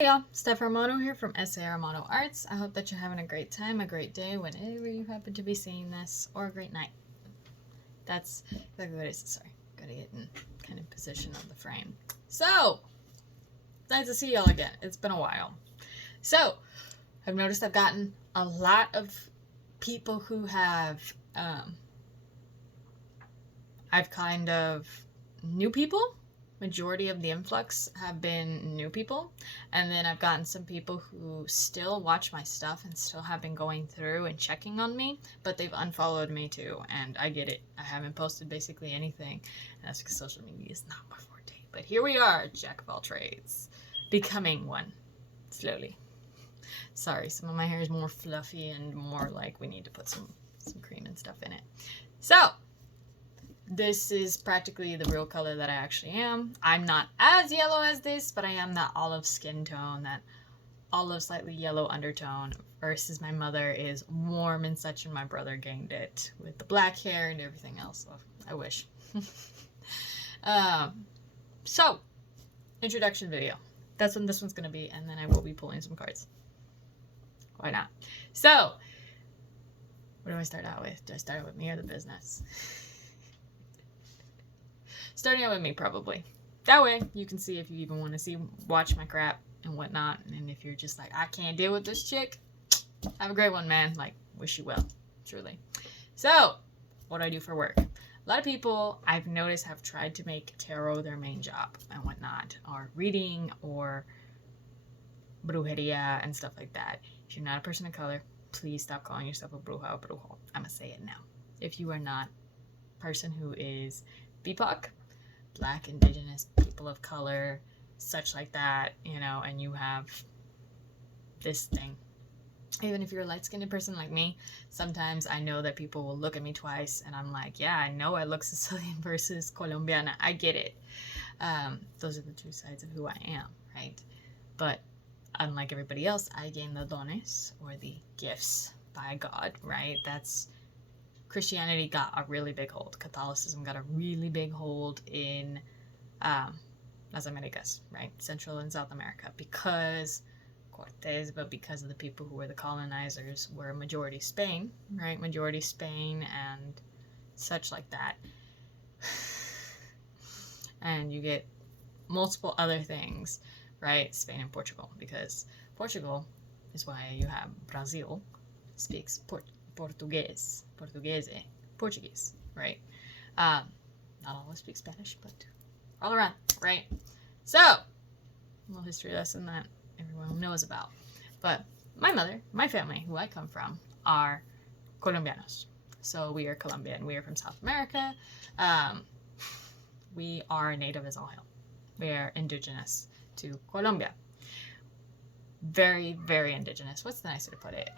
Hey y'all, StephAArmato here from SAArmatoArts Arts. I hope that you're having a great time, a great day, whenever you happen to be seeing this, or a great night. That's exactly what it is. Sorry, gotta get in kind of position of the frame. So, nice to see y'all again. It's been a while. So, I've noticed I've gotten a lot of people who have, I've kind of new people. Majority of the influx have been new people, and then I've gotten some people who still watch my stuff and still have been going through and checking on me, but they've unfollowed me too, and I get it. I haven't posted basically anything, and that's because social media is not my forte. But here we are, jack of all trades, becoming one, slowly. Sorry, some of my hair is more fluffy and more like we need to put some cream and stuff in it. So, this is practically the real color that I actually am. I'm not as yellow as this, but I am that olive skin tone, that olive slightly yellow undertone, versus my mother is warm and such, and my brother gained it with the black hair and everything else. So I wish. So, introduction video. That's when this one's going to be, and then I will be pulling some cards. Why not? So, what do I start out with? Do I start out with me or the business? Starting out with me, probably. That way, you can see if you even want to watch my crap and whatnot. And if you're just like, I can't deal with this chick, have a great one, man. Like, wish you well, truly. So, what do I do for work? A lot of people I've noticed have tried to make tarot their main job and whatnot, or reading, or brujeria and stuff like that. If you're not a person of color, please stop calling yourself a bruja or brujo. I'm gonna say it now. If you are not a person who is BIPOC, Black, Indigenous, people of color, such like that, you know, and you have this thing. Even if you're a light-skinned person like me, sometimes I know that people will look at me twice, and I'm like, yeah, I know I look Sicilian versus Colombiana. I get it. Those are the two sides of who I am, right? But unlike everybody else, I gain the dones, or the gifts by God, right? That's Christianity got a really big hold. Catholicism got a really big hold in Las Americas, right? Central and South America, because Cortés, but because of the people who were the colonizers, were majority Spain, right? Majority Spain and such like that. And you get multiple other things, right? Spain and Portugal, because Portugal is why you have Brazil speaks Portuguese, right? Not all speak Spanish, but all around, right? So, a little history lesson that everyone knows about. But my mother, my family, who I come from, are Colombianos. So we are Colombian. We are from South America. We are native as all hell. We are indigenous to Colombia. Very, very indigenous. What's the nicer to put it?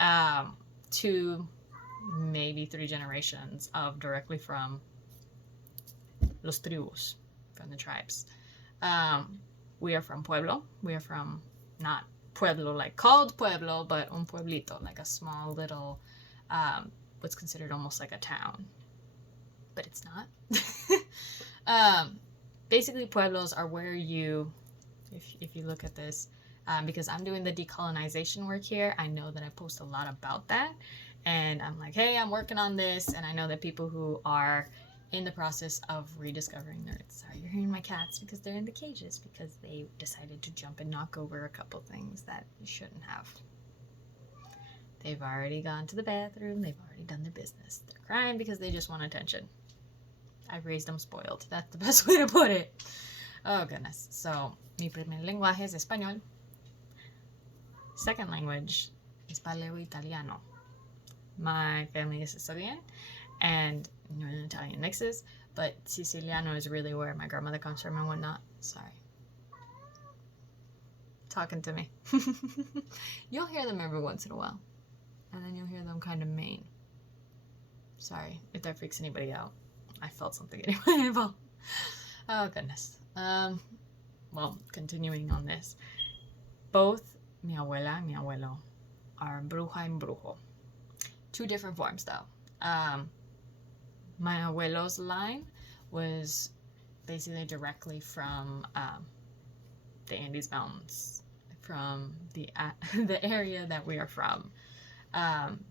To maybe 3 generations of directly from los tribus, from the tribes. We are from Pueblo. We are from, not Pueblo like called Pueblo, but un pueblito, like a small little, what's considered almost like a town. But it's not. Basically, pueblos are where you, if you look at this, because I'm doing the decolonization work here, I know that I post a lot about that. And I'm like, hey, I'm working on this. And I know that people who are in the process of rediscovering their... Sorry, you're hearing my cats because they're in the cages because they decided to jump and knock over a couple things that you shouldn't have. They've already gone to the bathroom. They've already done their business. They're crying because they just want attention. I've raised them spoiled. That's the best way to put it. Oh, goodness. So, mi primer lenguaje es español. Second language is Paleo-Italiano. My family is Sicilian and Northern Italian mixes, but Siciliano is really where my grandmother comes from and whatnot. Sorry. Talking to me. You'll hear them every once in a while, and then you'll hear them kind of mean. Sorry if that freaks anybody out. I felt something anyway. Oh, goodness. Well, continuing on this. Both mi abuela and mi abuelo are bruja and brujo. 2 different forms, though. My abuelo's line was basically directly from the Andes Mountains. I from the the area that we are from.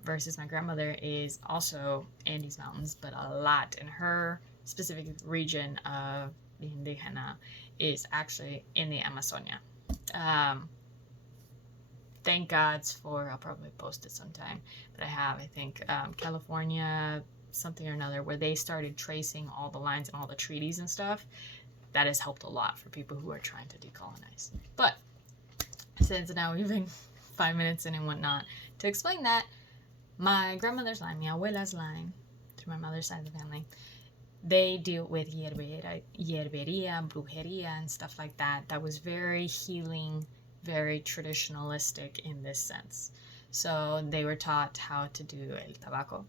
Versus my grandmother is also Andes Mountains, but a lot in her specific region of the Indigena is actually in the Amazonia. Thank gods for, I'll probably post it sometime, but I think, California, something or another, where they started tracing all the lines and all the treaties and stuff. That has helped a lot for people who are trying to decolonize. But since now we've been 5 minutes in and whatnot, to explain that, my grandmother's line, mi abuela's line, through my mother's side of the family, they deal with hierberia, brujeria, and stuff like that. That was very healing, very traditionalistic in this sense. So they were taught how to do el tabaco,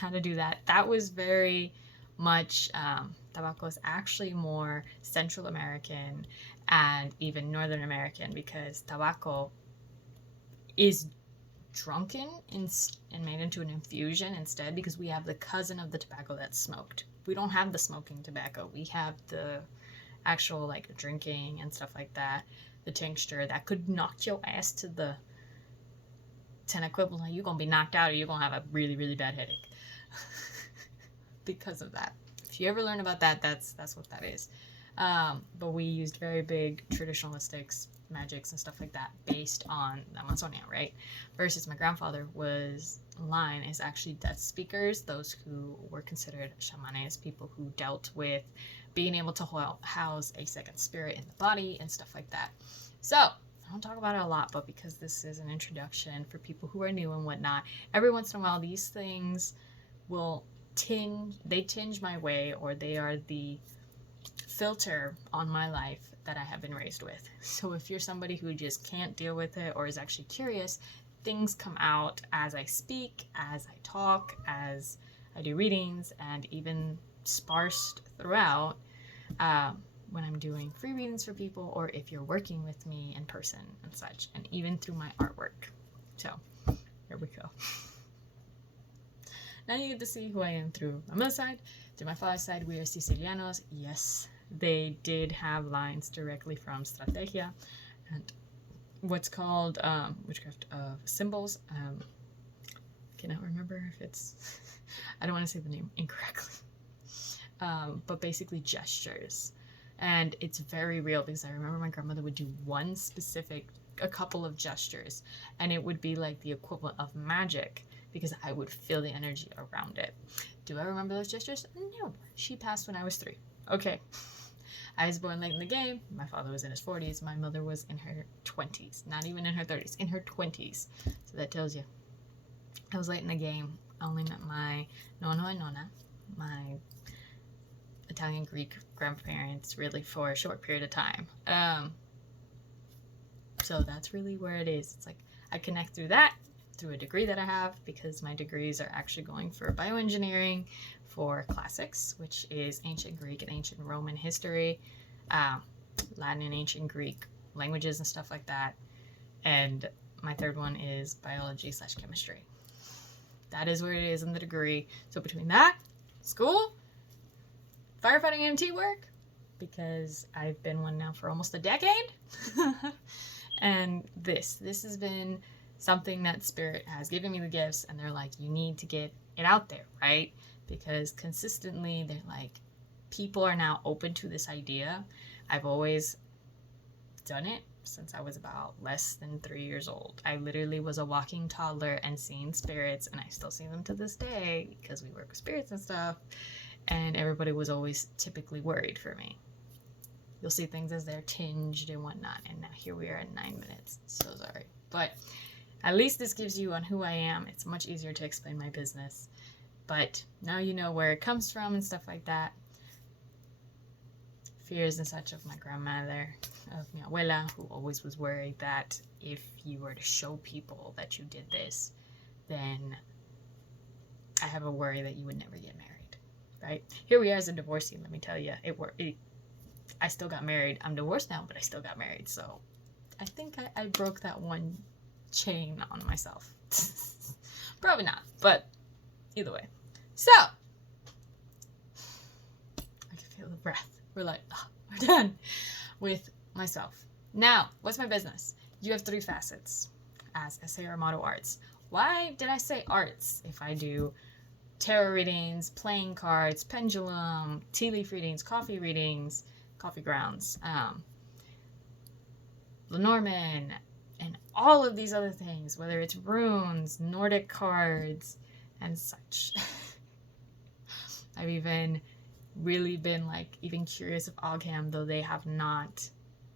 how to do that. That was very much, tabaco is actually more Central American and even Northern American, because tabaco is drunken and made into an infusion instead, because we have the cousin of the tobacco that's smoked. We don't have the smoking tobacco. We have the actual like drinking and stuff like that, the tincture that could knock your ass to the 10 equivalent. You're gonna be knocked out, or you're gonna have a really, really bad headache because of that. If you ever learn about that, that's what that is. But we used very big traditionalistics, magics and stuff like that based on the Amazonia, right? Versus my grandfather was line is actually death speakers, those who were considered shamanes, people who dealt with being able to house a second spirit in the body and stuff like that. So I don't talk about it a lot, but because this is an introduction for people who are new and whatnot, every once in a while these things will tinge my way, or they are the filter on my life that I have been raised with. So if you're somebody who just can't deal with it or is actually curious, things come out as I speak, as I talk, as I do readings, and even sparsed throughout when I'm doing free readings for people, or if you're working with me in person and such, and even through my artwork. So here we go. Now you get to see who I am through my mother's side. Through my father's side, we are Sicilianos. Yes, they did have lines directly from Strategia and what's called witchcraft of symbols. Cannot remember if it's, I don't want to say the name incorrectly, but basically gestures. And it's very real, because I remember my grandmother would do a couple of gestures, and it would be like the equivalent of magic, because I would feel the energy around it. Do I remember those gestures? No. She passed when I was 3. Okay. I was born late in the game. My father was in his 40s. My mother was in her 20s. Not even in her 30s. In her 20s. So that tells you. I was late in the game. I only met my nonno and nonna, my Italian Greek grandparents, really for a short period of time. So that's really where it is. It's like I connect through that, through a degree that I have, because my degrees are actually going for bioengineering, for classics, which is ancient Greek and ancient Roman history, Latin and ancient Greek languages and stuff like that. And my third one is biology/chemistry. That is where it is in the degree. So between that, school, firefighting EMT work, because I've been one now for almost a decade, and this has been something that Spirit has given me the gifts, and they're like, you need to get it out there, right? Because consistently they're like, people are now open to this idea. I've always done it since I was about less than 3 years old. I literally was a walking toddler and seeing spirits, and I still see them to this day because we work with spirits and stuff, and everybody was always typically worried for me. You'll see things as they're tinged and whatnot, and now here we are at 9 minutes. So sorry. But at least this gives you on who I am. It's much easier to explain my business. But now you know where it comes from and stuff like that. Fears and such of my grandmother, of mi abuela, who always was worried that if you were to show people that you did this, then I have a worry that you would never get married, right? Here we are as a divorcee, let me tell you, I still got married. I'm divorced now, but I still got married. So I think I broke that one chain on myself. Probably not, but either way. So I can feel the breath. We're like, oh, we're done with myself. Now, what's my business? you have 3 facets as SAArmatoArts Arts. Why did I say arts if I do tarot readings, playing cards, pendulum, tea leaf readings, coffee grounds, Lenormand, and all of these other things, whether it's runes, Nordic cards, and such. I've even really been like even curious of Ogham, though they have not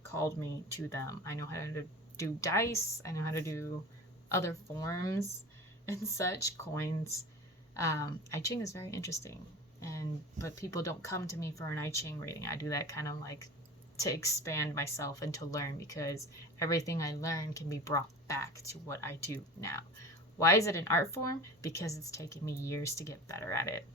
called me to them. I know how to do dice, I know how to do other forms and such, coins. I Ching is very interesting, but people don't come to me for an I Ching reading. I do that kind of like to expand myself and to learn, because everything I learn can be brought back to what I do now. Why is it an art form? Because it's taken me years to get better at it.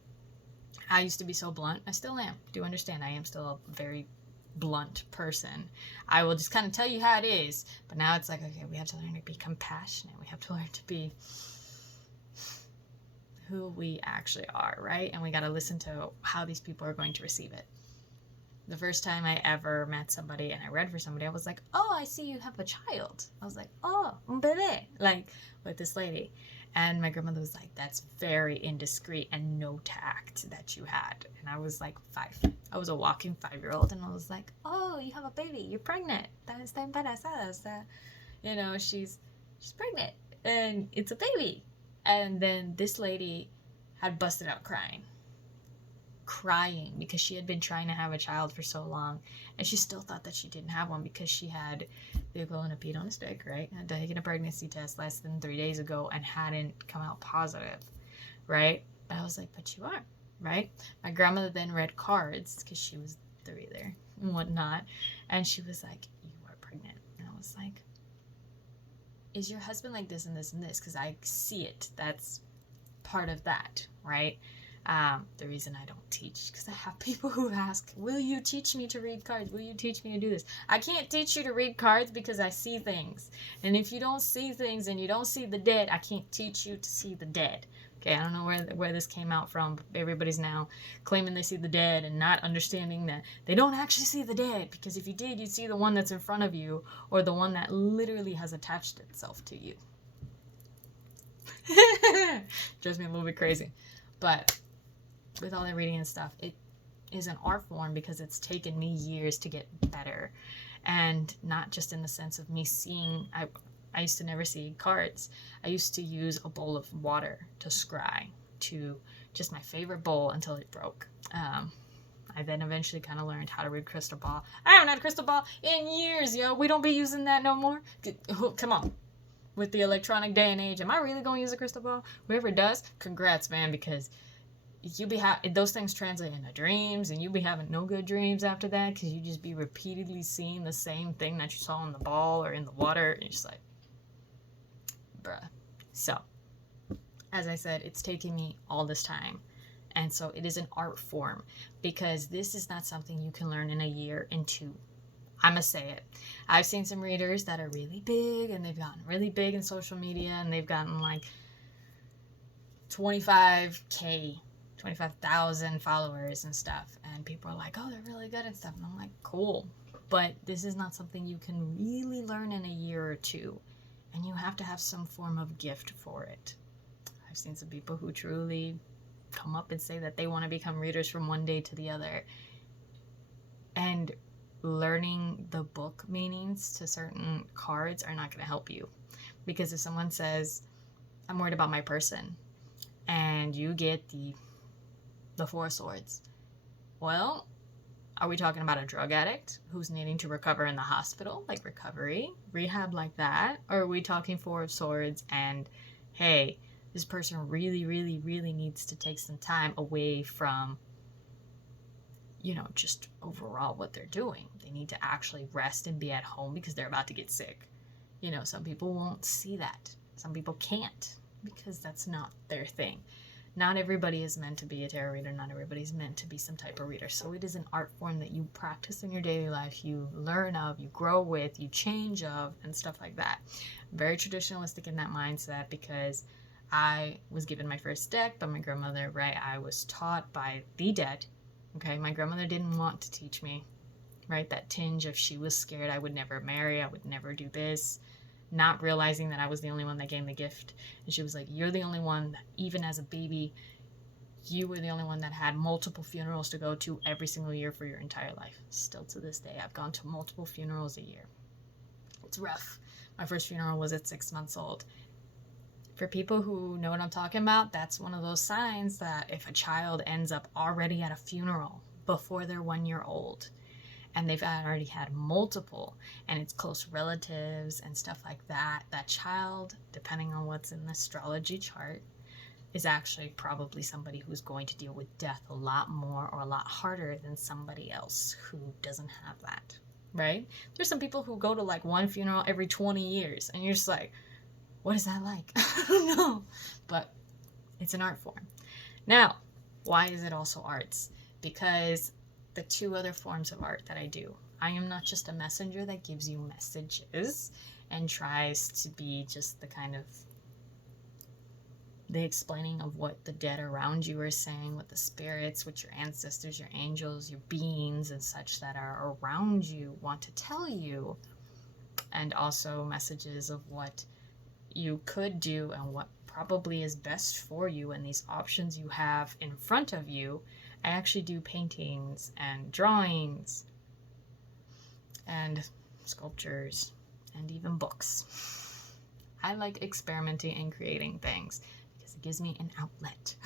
I used to be so blunt. I still am. Do understand I am still a very blunt person. I will just kind of tell you how it is, but now it's like, okay, we have to learn to be compassionate. We have to learn to be who we actually are, right? And we got to listen to how these people are going to receive it. The first time I ever met somebody and I read for somebody, I was like, oh, I see you have a child. I was like, oh, un bebé, like with this lady. And my grandmother was like, that's very indiscreet and no tact that you had. And I was like 5. I was a walking 5-year-old, and I was like, oh, you have a baby. You're pregnant. That is embarazadas. You know, she's pregnant and it's a baby. And then this lady had busted out crying because she had been trying to have a child for so long, and she still thought that she didn't have one because she had the equivalent of peed on a stick, right? Had taken a pregnancy test less than 3 days ago and hadn't come out positive, right? But I was like, but you are, right? My grandmother then read cards because she was the reader and whatnot, and she was like, you are pregnant. And I was like, is your husband like this and this and this? Because I see it. That's part of that, right? The reason I don't teach, because I have people who ask, will you teach me to read cards? Will you teach me to do this? I can't teach you to read cards because I see things. And if you don't see things and you don't see the dead, I can't teach you to see the dead. Okay, I don't know where this came out from, but everybody's now claiming they see the dead and not understanding that they don't actually see the dead, because if you did, you'd see the one that's in front of you, or the one that literally has attached itself to you. Drives me a little bit crazy. But with all that reading and stuff, it is an art form because it's taken me years to get better. And not just in the sense of me seeing, I used to never see cards. I used to use a bowl of water to scry, to just my favorite bowl, until it broke. I then eventually kind of learned how to read crystal ball. I haven't had a crystal ball in years, yo. We don't be using that no more. Come on. With the electronic day and age, am I really going to use a crystal ball? Whoever does, congrats, man, because you be those things translate into dreams, and you be having no good dreams after that, because you just be repeatedly seeing the same thing that you saw in the ball or in the water, and you're just like, bruh. So, as I said, it's taken me all this time, and so it is an art form, because this is not something you can learn in a year, in 2. I'm gonna say it. I've seen some readers that are really big, and they've gotten really big in social media, and they've gotten like 25,000 followers and stuff, and people are like, oh, they're really good and stuff, and I'm like, cool, but this is not something you can really learn in a year or 2, and you have to have some form of gift for it. I've seen some people who truly come up and say that they want to become readers from one day to the other, and learning the book meanings to certain cards are not going to help you, because if someone says, I'm worried about my person, and you get the 4 swords, well, are we talking about a drug addict who's needing to recover in the hospital, like recovery, rehab like that? Or are we talking 4 of swords and, hey, this person really, really, really needs to take some time away from, you know, just overall what they're doing. They need to actually rest and be at home because they're about to get sick. You know, some people won't see that. Some people can't, because that's not their thing. Not everybody is meant to be a tarot reader. Not everybody's meant to be some type of reader. So it is an art form that you practice in your daily life, you learn of, you grow with, you change of, and stuff like that. I'm very traditionalistic in that mindset, because I was given my first deck by my grandmother, right? I was taught by the dead. Okay, my grandmother didn't want to teach me, right? That tinge of she was scared I would never marry, I would never do this. not realizing that I was the only one that gave the gift. And she was like, you're the only one, even as a baby, you were the only one that had multiple funerals to go to every single year for your entire life. Still to this day, I've gone to multiple funerals a year. It's rough. My first funeral was at 6 months old. For people who know what I'm talking about, that's one of those signs that if a child ends up already at a funeral before they're 1 year old, and they've already had multiple, and it's close relatives and stuff like that, that child, depending on what's in the astrology chart, is actually probably somebody who's going to deal with death a lot more or a lot harder than somebody else who doesn't have that, right? There's some people who go to like one funeral every 20 years, and you're just like, what is that like? I don't know. But it's an art form. Now, why is it also arts? Because the two other forms of art that I do, I am not just a messenger that gives you messages and tries to be just the kind of the explaining of what the dead around you are saying, what the spirits, what your ancestors, your angels, your beings and such that are around you want to tell you, and also messages of what you could do and what probably is best for you and these options you have in front of you. I actually do paintings and drawings and sculptures and even books. I like experimenting and creating things because it gives me an outlet.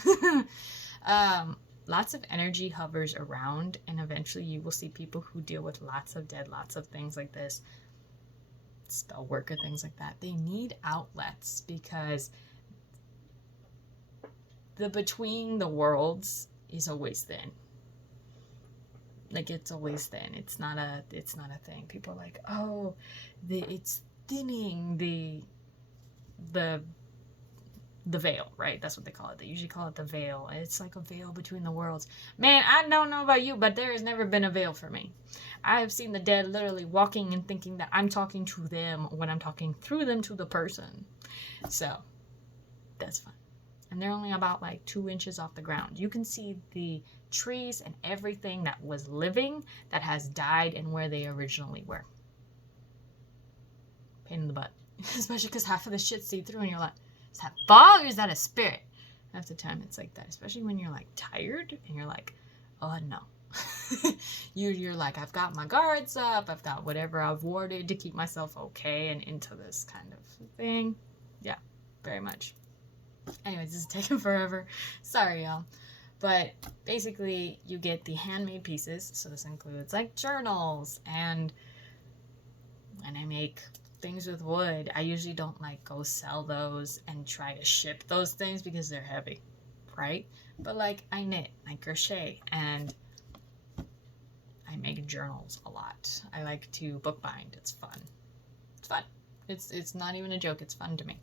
Lots of energy hovers around, and eventually you will see people who deal with lots of dead, lots of things like this, spell work or things like that. They need outlets because the between the worlds is always thin. Like, it's always thin. It's not a thing. People are like, oh, it's thinning the veil, right? That's what they call it. They usually call it the veil. It's like a veil between the worlds. Man, I don't know about you, but there has never been a veil for me. I have seen the dead literally walking and thinking that I'm talking to them when I'm talking through them to the person. So that's fun. And they're only about like 2 inches off the ground. You can see the trees and everything that was living that has died and where they originally were. Pain in the butt. Especially because half of the shit's see-through and you're like, is that fog or is that a spirit? Half the time it's like that. Especially when you're like tired and you're like, oh no. You're like, I've got my guards up. I've got whatever I've warded to keep myself okay and into this kind of thing. Yeah, very much. Anyways, this is taking forever. Sorry, y'all. But basically, you get the handmade pieces. So this includes like journals, and when I make things with wood, I usually don't like go sell those and try to ship those things because they're heavy, right? But like I knit, I crochet, and I make journals a lot. I like to bookbind. It's fun. It's fun. It's not even a joke. It's fun to me.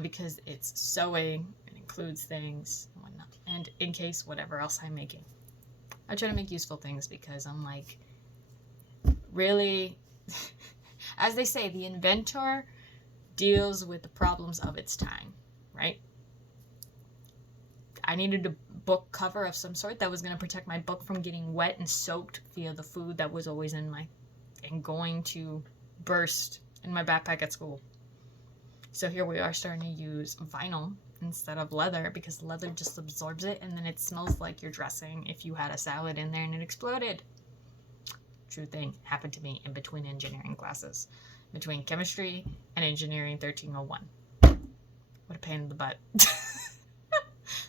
Because it's sewing, it includes things and whatnot, and in case whatever else I'm making. I try to make useful things because I'm like, really, as they say, the inventor deals with the problems of its time, right? I needed a book cover of some sort that was going to protect my book from getting wet and soaked via the food that was always and going to burst in my backpack at school. So here we are starting to use vinyl instead of leather because leather just absorbs it and then it smells like your dressing if you had a salad in there and it exploded. True thing. Happened to me in between engineering classes. Between chemistry and engineering 1301. What a pain in the butt.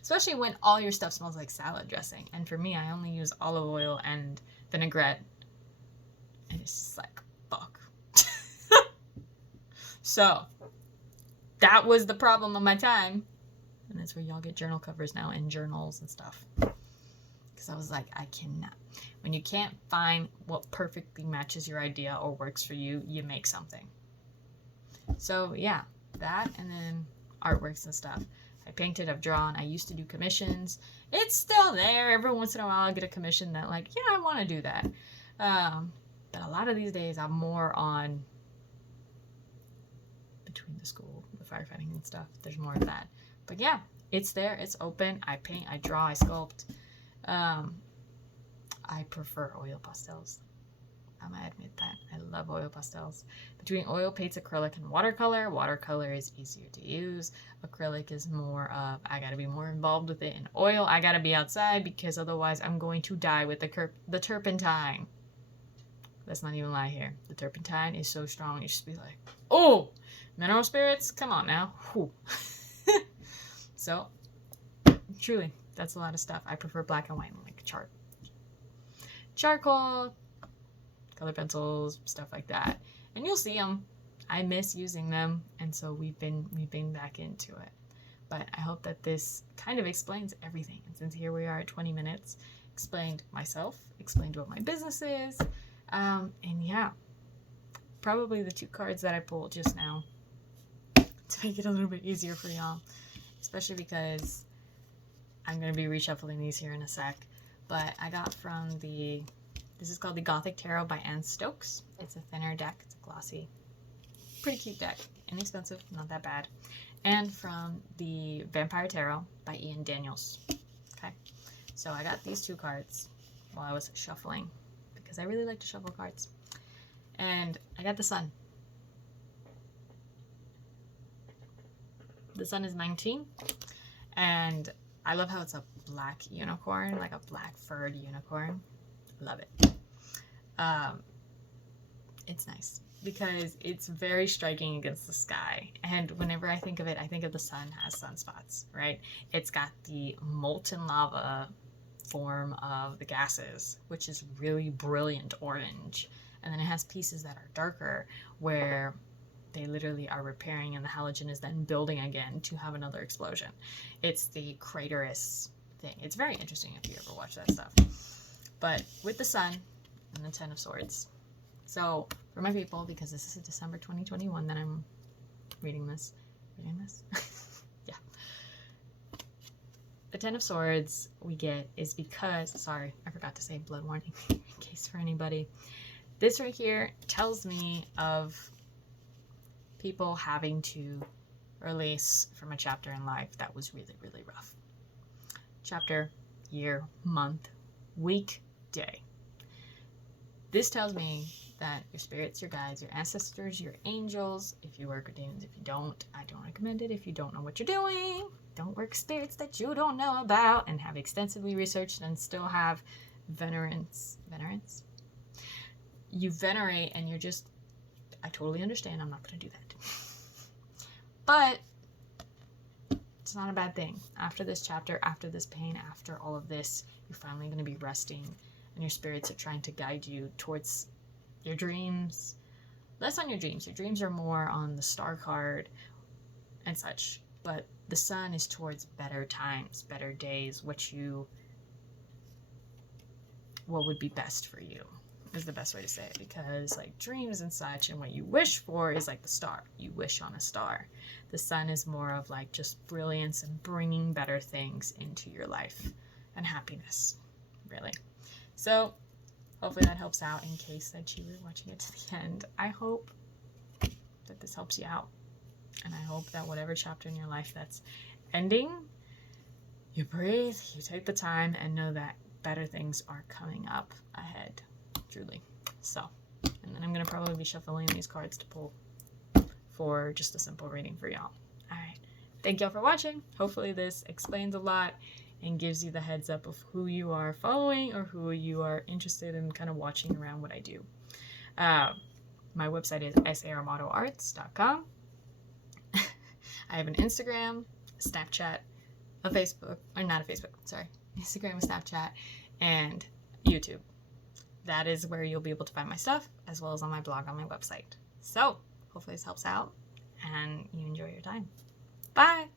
Especially when all your stuff smells like salad dressing. And for me, I only use olive oil and vinaigrette. And it's just like, fuck. So that was the problem of my time. And that's where y'all get journal covers now and journals and stuff. Because I was like, I cannot. When you can't find what perfectly matches your idea or works for you, you make something. So yeah, that and then artworks and stuff. I painted, I've drawn, I used to do commissions. It's still there. Every once in a while I'll get a commission that like, yeah, I want to do that. But a lot of these days I'm more on between the school, the firefighting and stuff. There's more of that. But yeah, it's there. It's open. I paint, I draw, I sculpt. I prefer oil pastels. I'm gonna admit that. I love oil pastels. Between oil paints, acrylic, and watercolor, watercolor is easier to use. Acrylic is more of, I gotta be more involved with it. In oil, I gotta be outside because otherwise I'm going to die with the turpentine. Let's not even lie here. The turpentine is so strong, you just be like, oh! Mineral spirits? Come on now. So, truly, that's a lot of stuff. I prefer black and white, like charcoal, color pencils, stuff like that. And you'll see them. I miss using them, and so we've been back into it. But I hope that this kind of explains everything. And since here we are at 20 minutes, explained myself, explained what my business is, and yeah, probably the 2 cards that I pulled just now to make it a little bit easier for y'all, especially because I'm going to be reshuffling these here in a sec. But I got from this is called the Gothic Tarot by Anne Stokes. It's a thinner deck. It's a glossy, pretty cute deck. Inexpensive, not that bad. And from the Vampire Tarot by Ian Daniels. Okay, so I got these 2 cards while I was shuffling because I really like to shuffle cards. And I got the Sun. The Sun is 19, and I love how it's a black unicorn, like a black furred unicorn. Love it. It's nice because it's very striking against the sky, and whenever I think of it, I think of the sun as sunspots, right? It's got the molten lava form of the gases, which is really brilliant orange, and then it has pieces that are darker where they literally are repairing and the halogen is then building again to have another explosion. It's the craterous thing. It's very interesting if you ever watch that stuff. But with the Sun and the 10 of Swords. So for my people, because this is December 2021 that I'm reading this. Yeah. The 10 of Swords we get is because, sorry, I forgot to say blood warning in case for anybody. This right here tells me of people having to release from a chapter in life that was really, really rough. Chapter, year, month, week, day. This tells me that your spirits, your guides, your ancestors, your angels, if you work with demons, if you don't, I don't recommend it. If you don't know what you're doing, don't work spirits that you don't know about and have extensively researched and still have venerance. You venerate and you're just, I totally understand. I'm not going to do that. But it's not a bad thing. After this chapter, after this pain, after all of this, you're finally going to be resting and your spirits are trying to guide you towards your dreams. Less on your dreams. Your dreams are more on the star card and such. But the sun is towards better times, better days, what would be best for you. Is the best way to say it, because like dreams and such and what you wish for is like the star. You wish on a star. The sun is more of like just brilliance and bringing better things into your life and happiness, really. So hopefully that helps out in case that you were watching it to the end. I hope that this helps you out, and I hope that whatever chapter in your life that's ending, you breathe, you take the time, and know that better things are coming up ahead. Truly. So, and then I'm going to probably be shuffling these cards to pull for just a simple reading for y'all. Alright. Thank y'all for watching. Hopefully this explains a lot and gives you the heads up of who you are following or who you are interested in kind of watching around what I do. My website is SAArmatoArts.com. I have an Instagram, Snapchat, a Facebook, or not a Facebook, sorry. Instagram, Snapchat, and YouTube. That is where you'll be able to find my stuff, as well as on my blog on my website. So, hopefully this helps out, and you enjoy your time. Bye!